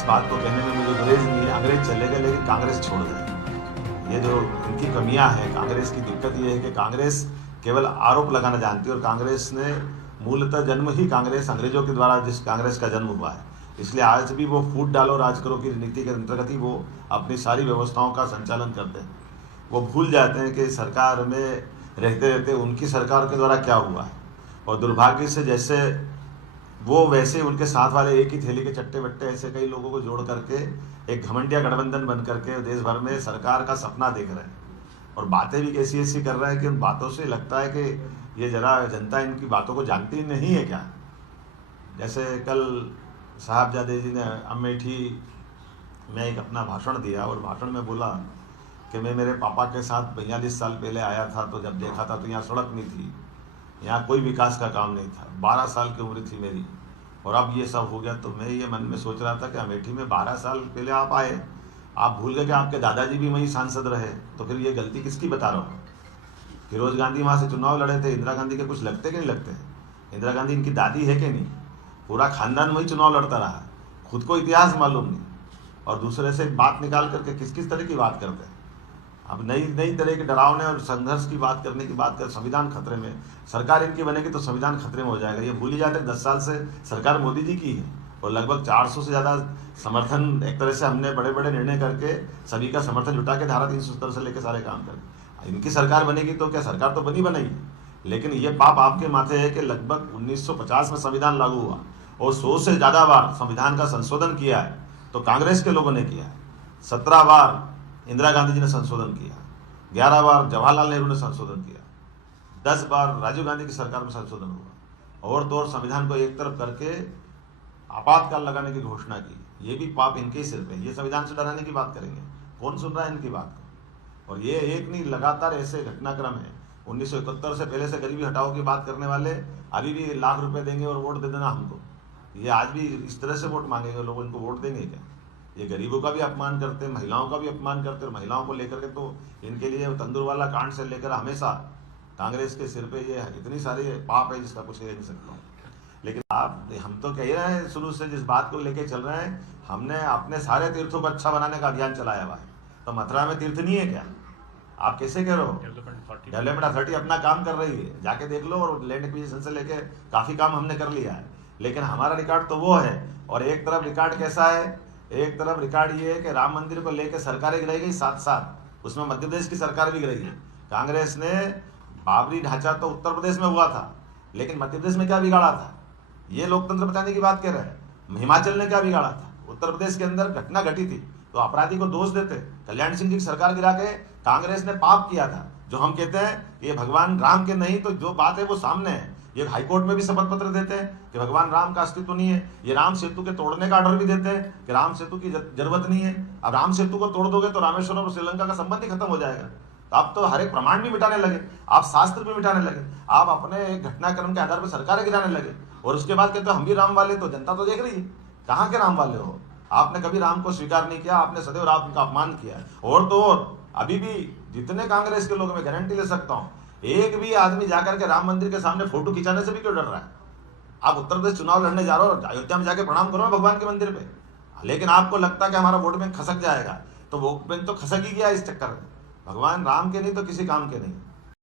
इस बात को कहने में मुझे गुरेज नहीं है, अंग्रेज चले गए लेकिन कांग्रेस छोड़ गए। ये जो इनकी कमियां हैं, कांग्रेस की दिक्कत ये है कि कांग्रेस केवल आरोप लगाना जानती है, और कांग्रेस ने मूलतः जन्म ही कांग्रेस अंग्रेजों के द्वारा जिस कांग्रेस का जन्म हुआ है, इसलिए आज भी वो फूट डालो राज करो की नीति के अंतर्गत ही वो अपनी सारी व्यवस्थाओं का संचालन करते हैं। वो भूल जाते हैं कि सरकार में रहते रहते उनकी सरकार के द्वारा क्या हुआ है, और दुर्भाग्य से जैसे वो वैसे उनके साथ वाले एक ही थैली के चट्टे बट्टे ऐसे कई लोगों को जोड़ करके एक घमंडिया गठबंधन बन करके देश भर में सरकार का सपना देख रहे हैं, और बातें भी कैसी ऐसी कर रहे हैं कि उन बातों से लगता है कि ये जरा जनता इनकी बातों को जानती नहीं है क्या। जैसे कल साहबजादे जी ने अमेठी में एक अपना भाषण दिया, और भाषण में बोला कि मैं मेरे पापा के साथ 42 साल पहले आया था, तो जब देखा था तो यहाँ सड़क नहीं थी, यहाँ कोई विकास का काम नहीं था, 12 साल की उम्र थी मेरी, और अब ये सब हो गया। तो मैं ये मन में सोच रहा था कि अमेठी में 12 साल पहले आप आए, आप भूल गए कि आपके दादाजी भी वहीं सांसद रहे, तो फिर ये गलती किसकी बता रहा हूँ। फिरोज गांधी वहाँ से चुनाव लड़े थे, इंदिरा गांधी के कुछ लगते कि नहीं लगते, इंदिरा गांधी इनकी दादी है कि नहीं, पूरा खानदान वही चुनाव लड़ता रहा, खुद को इतिहास मालूम नहीं, और दूसरे से बात निकाल करके किस किस तरह की बात करते हैं। अब नई नई तरह के डरावने और संघर्ष की बात करने की बात कर, संविधान खतरे में, सरकार इनकी बनेगी तो संविधान खतरे में हो जाएगा। ये भूल ही जाते 10 साल से सरकार मोदी जी की है, और लगभग 400 से ज़्यादा समर्थन एक तरह से हमने बड़े बड़े निर्णय करके सभी का समर्थन जुटा के धारा 370 से लेकर सारे काम कर, इनकी सरकार बनेगी तो क्या, सरकार तो बनी बनाई, लेकिन ये पाप आपके माथे है कि लगभग 1950 में संविधान लागू हुआ, और 100 से ज़्यादा बार संविधान का संशोधन किया है तो कांग्रेस के लोगों ने किया है। 17 बार इंदिरा गांधी जी ने संशोधन किया, 11 बार जवाहरलाल नेहरू ने संशोधन किया, 10 बार राजीव गांधी की सरकार में संशोधन हुआ, और तो और संविधान को एक तरफ करके आपातकाल लगाने की घोषणा की। ये भी पाप इनके ही सिर पे। ये संविधान से डराने की बात करेंगे, कौन सुन रहा है इनकी बात को। और ये एक नहीं, लगातार ऐसे घटनाक्रम है। 1971 से पहले से गरीबी हटाओ की बात करने वाले अभी भी लाख रुपए देंगे और वोट दे देना हमको, ये आज भी इस तरह से वोट मांगेंगे लोग, इनको वोट देंगे क्या। ये गरीबों का भी अपमान करते हैं, महिलाओं का भी अपमान करते हैं, और महिलाओं को लेकर के तो इनके लिए तंदूरवाला कांड से लेकर हमेशा कांग्रेस के सिर पे ये इतनी सारी पाप है जिसका कुछ कह नहीं सकता। लेकिन आप, हम तो कह रहे हैं शुरू से जिस बात को लेके चल रहे हैं, हमने अपने सारे तीर्थों को अच्छा बनाने का अभियान चलाया हुआ है, तो मथुरा में तीर्थ नहीं है क्या। आप कैसे कह रहे हो, डेवलपमेंट अथॉरिटी अपना काम कर रही है, जाके देख लो, और लैंड एक्विजिशन से लेके काफी काम हमने कर लिया है, लेकिन हमारा रिकॉर्ड तो वो है। और एक तरफ रिकॉर्ड कैसा है, एक तरफ रिकॉर्ड ये है कि राम मंदिर को लेकर सरकारें गिराई गई, साथ साथ उसमें मध्य प्रदेश की सरकार भी गिराई है। कांग्रेस ने बाबरी ढांचा तो उत्तर प्रदेश में हुआ था, लेकिन मध्य प्रदेश में क्या बिगाड़ा था, ये लोकतंत्र बचाने की बात कह रहे हैं। हिमाचल ने क्या बिगाड़ा था, उत्तर प्रदेश के अंदर घटना घटी थी तो अपराधी को दोष देते। कल्याण सिंह जी की सरकार गिरा के कांग्रेस ने पाप किया था, जो हम कहते हैं ये भगवान राम के नहीं, तो जो बात है वो सामने है। ये हाईकोर्ट में भी शपथ पत्र देते हैं कि भगवान राम का अस्तित्व नहीं है। ये राम सेतु के तोड़ने का ऑर्डर भी देते हैं कि राम सेतु की जरूरत नहीं है। अब राम सेतु को तोड़ दोगे तो रामेश्वरम और श्रीलंका का संबंध ही खत्म हो जाएगा। तो आप तो हर एक प्रमाण भी मिटाने लगे, आप शास्त्र भी मिटाने लगे, आप अपने एक घटनाक्रम के आधार पर सरकारें गिराने लगे, और उसके बाद कहते हो हम भी राम वाले। तो जनता तो देख रही है कहाँ के राम वाले हो। आपने कभी राम को स्वीकार नहीं किया, आपने सदैव राम का अपमान किया। और तो और अभी भी जितने कांग्रेस के लोग, मैं गारंटी ले सकता हूँ, एक भी आदमी जाकर के राम मंदिर के सामने फोटो खिंचाने से भी क्यों डर रहा है। आप उत्तर प्रदेश चुनाव लड़ने जा रहे हो, अयोध्या में जाके प्रणाम करो भगवान के मंदिर पे, लेकिन आपको लगता है कि हमारा वोट बैंक खसक जाएगा, तो वोट बैंक तो खसक ही गया इस चक्कर में। भगवान राम के नहीं तो किसी काम के नहीं।